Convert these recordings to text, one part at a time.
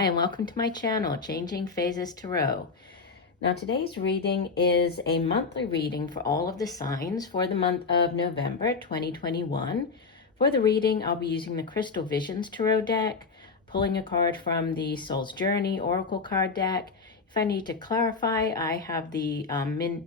Hi, and welcome to my channel, Changing Phases Tarot. Now, today's reading is a monthly reading for all of the signs for the month of November 2021. For the reading, I'll be using the Crystal Visions Tarot deck, pulling a card from the Soul's Journey Oracle card deck. If I need to clarify, I have the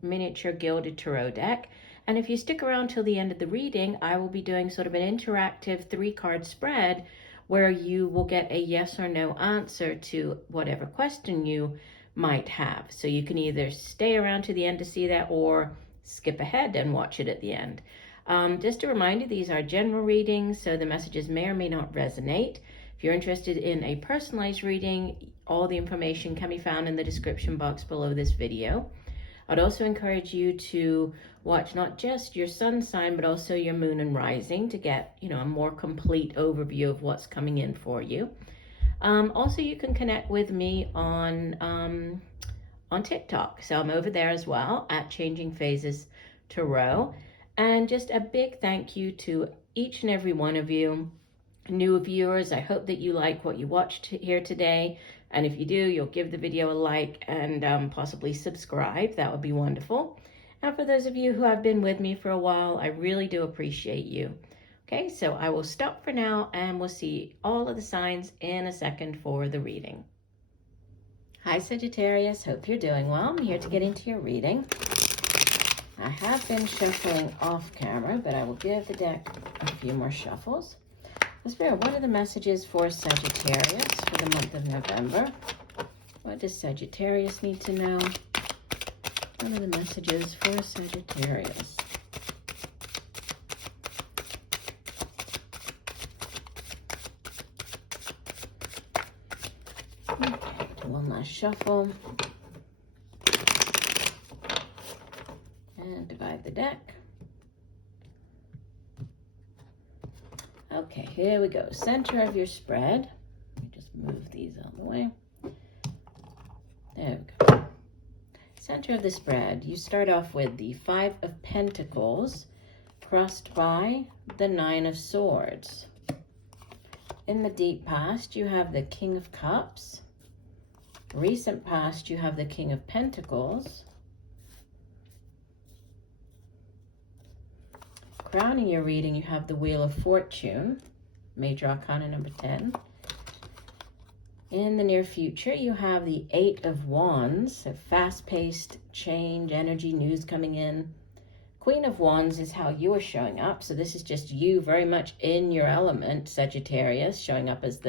miniature gilded tarot deck. And if you stick around till the end of the reading, I will be doing sort of an interactive 3-card spread where you will get a yes or no answer to whatever question you might have. So you can either stay around to the end to see that or skip ahead and watch it at the end. Just a reminder, these are general readings, so the messages may or may not resonate. If you're interested in a personalized reading, all the information can be found in the description box below this video. I'd also encourage you to watch not just your sun sign, but also your moon and rising to get, a more complete overview of what's coming in for you. Also, you can connect with me on TikTok. So I'm over there as well at Changing Phases Tarot. And just a big thank you to each and every one of you. New viewers, I hope that you like what you watched here today. And if you do, you'll give the video a like and possibly subscribe. That would be wonderful. And for those of you who have been with me for a while, I really do appreciate you. Okay, so I will stop for now and we'll see all of the signs in a second for the reading. Hi Sagittarius, hope you're doing well. I'm here to get into your reading. I have been shuffling off camera, but I will give the deck a few more shuffles. Spirit, what are the messages for Sagittarius for the month of November? What does Sagittarius need to know? What are the messages for Sagittarius? Okay, do one last shuffle. And divide the deck. Okay, here we go. Center of your spread. Let me just move these out of the way. There we go. Center of the spread. You start off with the 5 of Pentacles, crossed by the 9 of Swords. In the deep past, you have the King of Cups. Recent past, you have the King of Pentacles. Crowning your reading, you have the Wheel of Fortune, Major Arcana number 10. In the near future, you have the 8 of Wands, so fast-paced change, energy, news coming in. Queen of Wands is how you are showing up, so this is just you very much in your element, Sagittarius, showing up as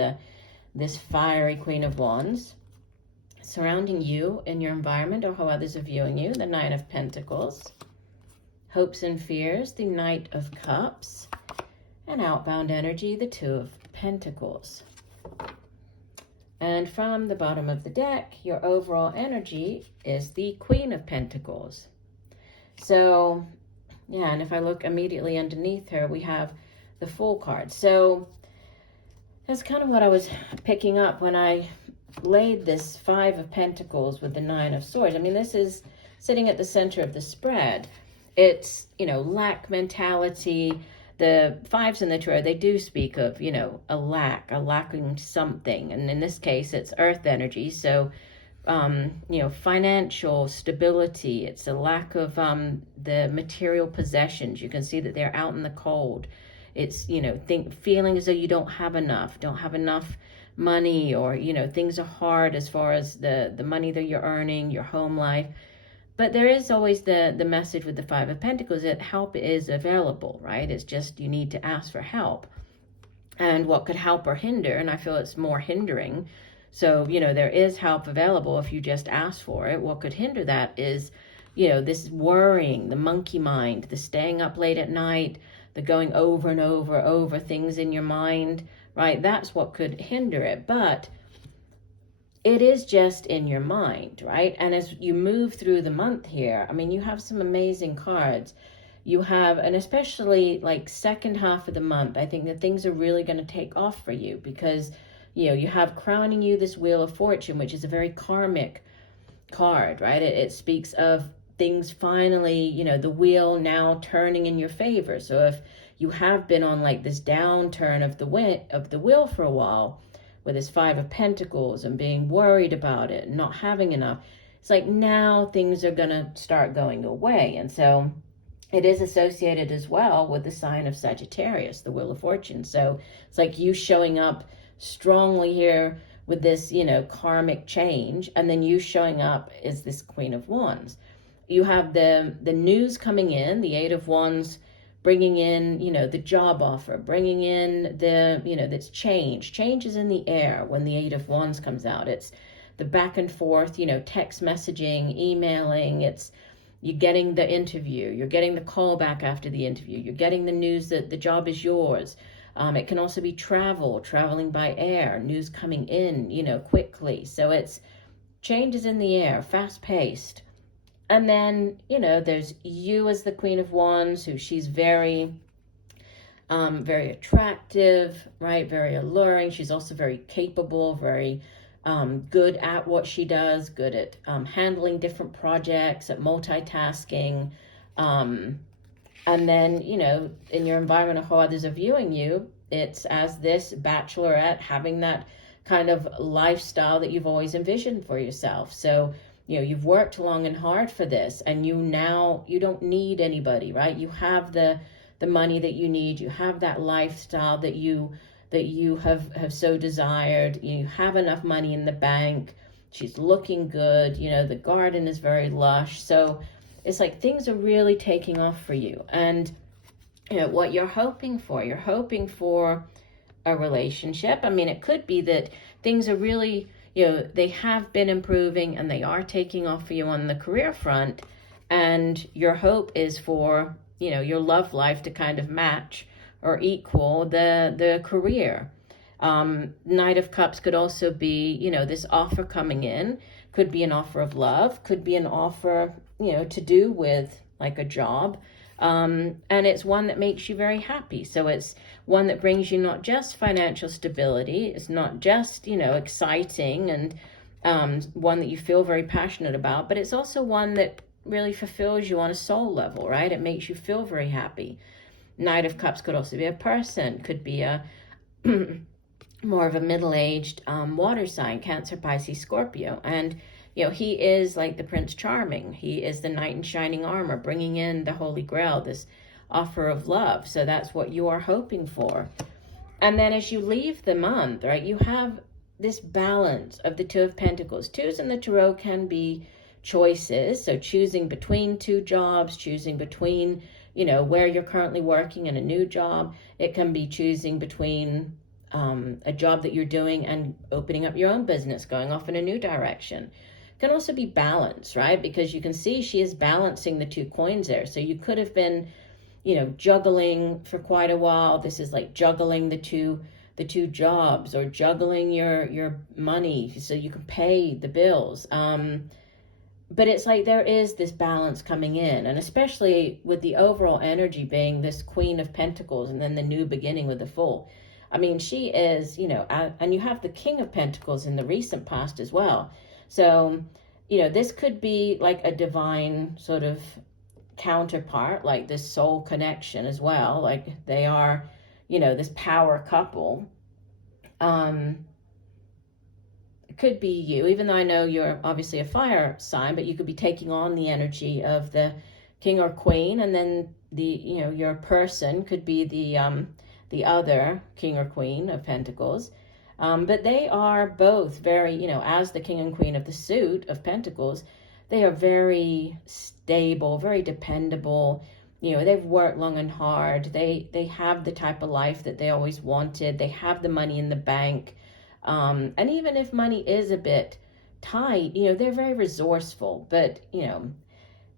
this fiery Queen of Wands. Surrounding you in your environment or how others are viewing you, the 9 of Pentacles. Hopes and fears, the Knight of Cups, and outbound energy, the 2 of Pentacles. And from the bottom of the deck, your overall energy is the Queen of Pentacles. So, yeah, and if I look immediately underneath her, we have the Fool card. So that's kind of what I was picking up when I laid this 5 of Pentacles with the 9 of Swords. I mean, this is sitting at the center of the spread. It's, lack mentality. The 5s in the tarot, they do speak of, a lacking something. And in this case, it's earth energy. So, financial stability. It's a lack of the material possessions. You can see that they're out in the cold. It's, feeling as though you don't have enough money, or, things are hard as far as the money that you're earning, your home life. But there is always the message with the 5 of Pentacles that help is available, right? It's just you need to ask for help. And what could help or hinder, and I feel it's more hindering. So, there is help available if you just ask for it. What could hinder that is, this worrying, the monkey mind, the staying up late at night, the going over and over things in your mind, right? That's what could hinder it. But it is just in your mind, right? And as you move through the month here, I mean, you have some amazing cards. You have, and especially like second half of the month, I think that things are really going to take off for you because, you have crowning you this Wheel of Fortune, which is a very karmic card, right? It speaks of things finally, the wheel now turning in your favor. So if you have been on like this downturn of the wheel for a while, with this Five of Pentacles and being worried about it and not having enough. It's like now things are going to start going your way. And so it is associated as well with the sign of Sagittarius, the Wheel of Fortune. So it's like you showing up strongly here with this, you know, karmic change, and then you showing up as this Queen of Wands. You have the news coming in, the Eight of Wands, bringing in, you know, the job offer, bringing in the, you know, that's change. Change is in the air when the Eight of Wands comes out. It's the back and forth, you know, text messaging, emailing. It's you're getting the interview, you're getting the call back after the interview, you're getting the news that the job is yours. It can also be traveling by air, news coming in, you know, quickly. So it's changes in the air, fast paced. And then, you know, there's you as the Queen of Wands, who she's very attractive, right? Very alluring. She's also very capable, very good at what she does, good at handling different projects, at multitasking. And then, you know, in your environment of how others are viewing you, it's as this bachelorette having that kind of lifestyle that you've always envisioned for yourself. So, you know, you've worked long and hard for this, and you don't need anybody, right? You have the money that you need. You have that lifestyle that you have so desired. You have enough money in the bank. She's looking good. You know, the garden is very lush. So it's like things are really taking off for you. And, you know, what you're hoping for a relationship. I mean, it could be that things are really, you know, they have been improving and they are taking off for you on the career front. And your hope is for, you know, your love life to kind of match or equal the career. Knight of Cups could also be, you know, this offer coming in. Could be an offer of love, could be an offer, you know, to do with like a job. And it's one that makes you very happy. So it's one that brings you not just financial stability, it's not just, you know, exciting and one that you feel very passionate about, but it's also one that really fulfills you on a soul level, right? It makes you feel very happy. Knight of Cups could also be a person, could be a more of a middle-aged water sign, Cancer, Pisces, Scorpio. And, you know, he is like the Prince Charming. He is the knight in shining armor, bringing in the Holy Grail, this offer of love. So that's what you are hoping for. And then as you leave the month, right, you have this balance of the Two of Pentacles. Twos in the Tarot can be choices. So choosing between two jobs, choosing between, you know, where you're currently working and a new job. It can be choosing between a job that you're doing and opening up your own business, going off in a new direction. It can also be balance, right? Because you can see she is balancing the two coins there. So you could have been, you know, juggling for quite a while. This is like juggling the two jobs, or juggling your money so you can pay the bills. But it's like there is this balance coming in, and especially with the overall energy being this Queen of Pentacles and then the new beginning with the Fool. I mean, she is, you know, and you have the King of Pentacles in the recent past as well. So, you know, this could be like a divine sort of counterpart, like this soul connection as well. Like they are, you know, this power couple. It could be you, even though I know you're obviously a fire sign, but you could be taking on the energy of the King or Queen, and then the, you know, your person could be the other King or Queen of Pentacles. But they are both very, you know, as the King and Queen of the suit of Pentacles, they are very stable, very dependable. You know, they've worked long and hard. They have the type of life that they always wanted. They have the money in the bank. And even if money is a bit tight, you know, they're very resourceful. But, you know,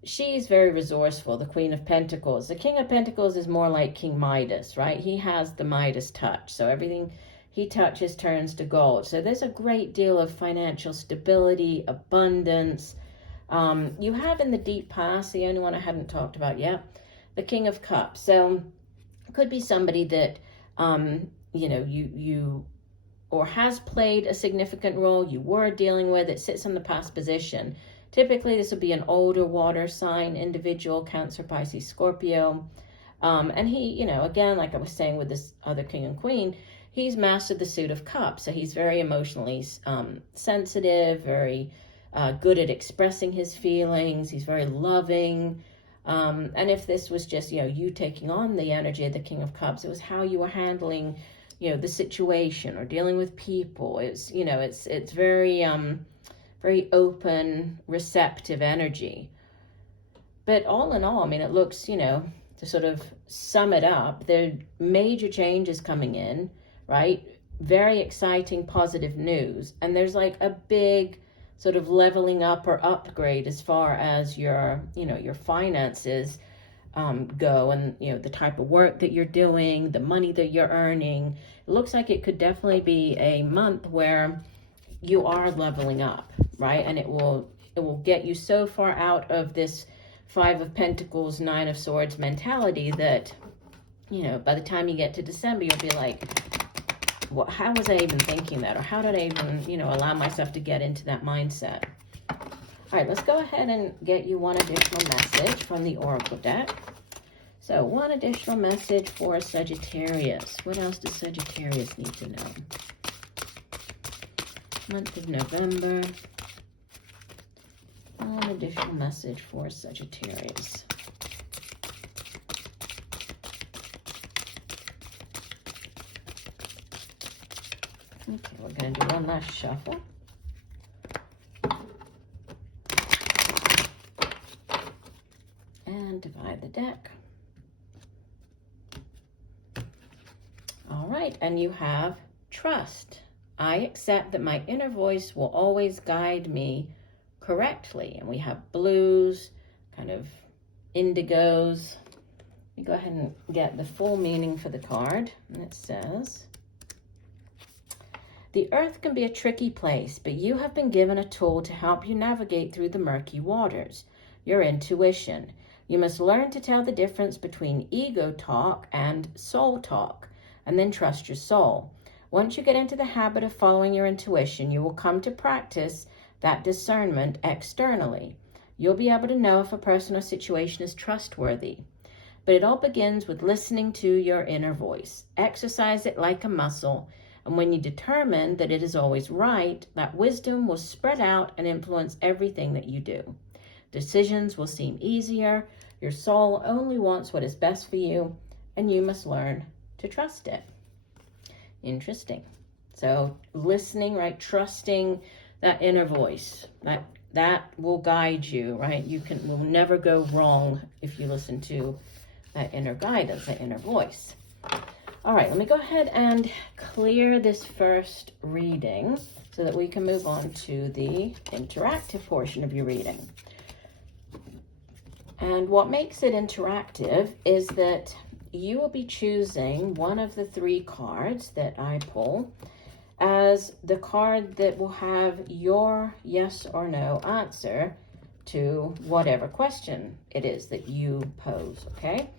she's very resourceful, the Queen of Pentacles. The King of Pentacles is more like King Midas, right? He has the Midas touch. So everything he touches turns to gold. So there's a great deal of financial stability, abundance. You have in the deep past, the only one I hadn't talked about yet, the King of Cups. So it could be somebody that, you know, you or has played a significant role you were dealing with. It sits in the past position. Typically, this would be an older water sign individual, Cancer, Pisces, Scorpio. And he, you know, again, like I was saying with this other King and Queen, he's mastered the suit of cups. So he's very emotionally sensitive, very good at expressing his feelings. He's very loving. And if this was just, you taking on the energy of the King of Cups, it was how you were handling, the situation or dealing with people. It's, it's very, very open, receptive energy. But all in all, I mean, it looks, to sort of sum it up, there are major changes coming in, right? Very exciting, positive news. And there's like a big sort of leveling up or upgrade as far as your, your finances go, and, the type of work that you're doing, the money that you're earning. It looks like it could definitely be a month where you are leveling up, right? And it will get you so far out of this Five of Pentacles, Nine of Swords mentality that, by the time you get to December, you'll be like, well, how was I even thinking that? Or how did I even, allow myself to get into that mindset? All right, let's go ahead and get you one additional message from the Oracle deck. So one additional message for Sagittarius. What else does Sagittarius need to know? Month of November. One additional message for Sagittarius. Okay, we're going to do one last shuffle. And divide the deck. All right, and you have trust. I accept that my inner voice will always guide me correctly. And we have blues, kind of indigos. Let me go ahead and get the full meaning for the card. And it says, the earth can be a tricky place, but you have been given a tool to help you navigate through the murky waters, your intuition. You must learn to tell the difference between ego talk and soul talk, and then trust your soul. Once you get into the habit of following your intuition, you will come to practice that discernment externally. You'll be able to know if a person or situation is trustworthy. But it all begins with listening to your inner voice. Exercise it like a muscle. And when you determine that it is always right, that wisdom will spread out and influence everything that you do. Decisions will seem easier. Your soul only wants what is best for you, and you must learn to trust it. Interesting. So listening, right? Trusting that inner voice. That will guide you, right? You will never go wrong if you listen to that inner guidance, that inner voice. All right, let me go ahead and clear this first reading so that we can move on to the interactive portion of your reading. And what makes it interactive is that you will be choosing one of the three cards that I pull as the card that will have your yes or no answer to whatever question it is that you pose, okay?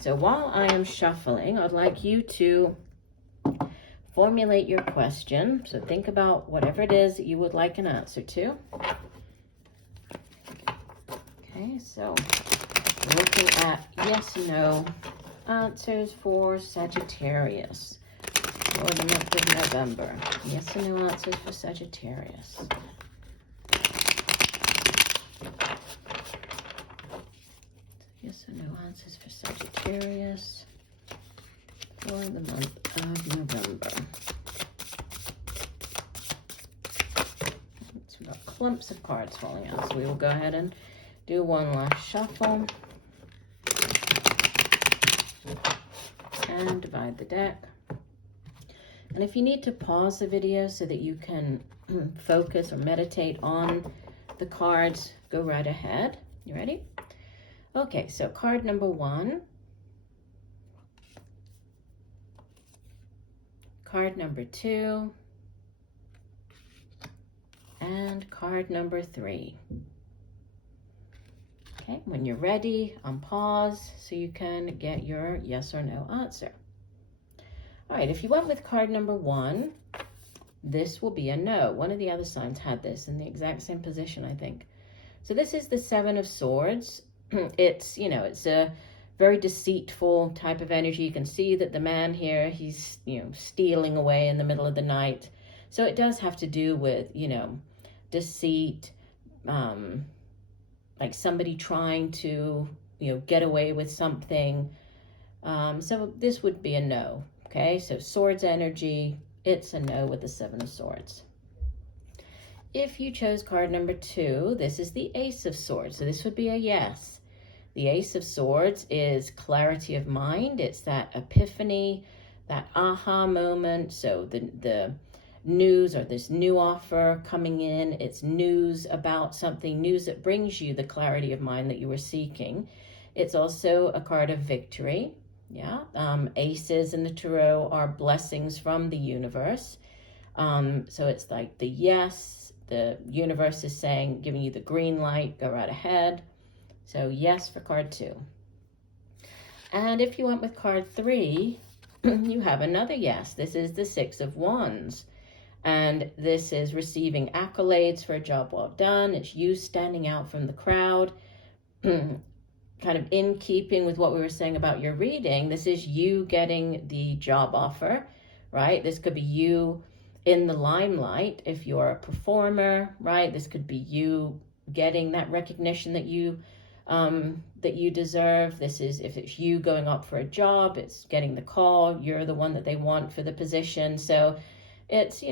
So while I am shuffling, I'd like you to formulate your question. So think about whatever it is that you would like an answer to. Okay, so looking at yes and no answers for Sagittarius for the month of November. Yes and no answers for Sagittarius. Yes or no answers for Sagittarius for the month of November. So we've got clumps of cards falling out, so we will go ahead and do one last shuffle and divide the deck. And if you need to pause the video so that you can focus or meditate on the cards, go right ahead. You ready? Okay, so card number 1, card number 2, and card number 3. Okay, when you're ready, unpause so you can get your yes or no answer. All right, if you went with card number 1, this will be a no. One of the other signs had this in the exact same position, I think. So this is the Seven of Swords. It's, it's a very deceitful type of energy. You can see that the man here, he's, stealing away in the middle of the night. So it does have to do with, deceit, like somebody trying to, get away with something. So this would be a no. Okay, so swords energy, it's a no with the Seven of Swords. If you chose card number 2, this is the Ace of Swords. So this would be a yes. The Ace of Swords is clarity of mind. It's that epiphany, that aha moment. So the news or this new offer coming in, it's news about something, news that brings you the clarity of mind that you were seeking. It's also a card of victory. Yeah, aces in the tarot are blessings from the universe. So it's like the yes, the universe is saying, giving you the green light, go right ahead. So yes for card 2. And if you went with card 3, you have another yes. This is the Six of Wands. And this is receiving accolades for a job well done. It's you standing out from the crowd. Kind of in keeping with what we were saying about your reading, this is you getting the job offer, right? This could be you in the limelight if you're a performer, right? This could be you getting that recognition that you deserve. This is if it's you going up for a job, it's getting the call, you're the one that they want for the position. So it's,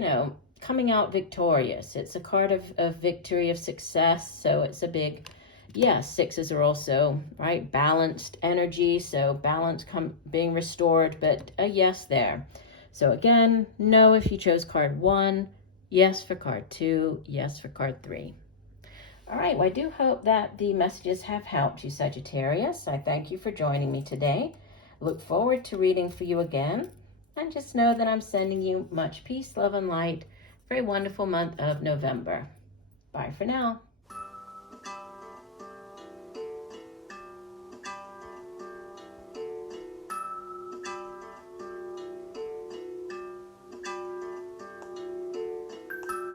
coming out victorious. It's a card of victory, of success. So it's a big yes. Sixes are also, right, balanced energy. So balance being restored, but a yes there. So again, no if you chose card 1, yes for card 2, yes for card 3. All right, well, I do hope that the messages have helped you, Sagittarius. I thank you for joining me today. Look forward to reading for you again. And just know that I'm sending you much peace, love, and light for a wonderful month of November. Bye for now.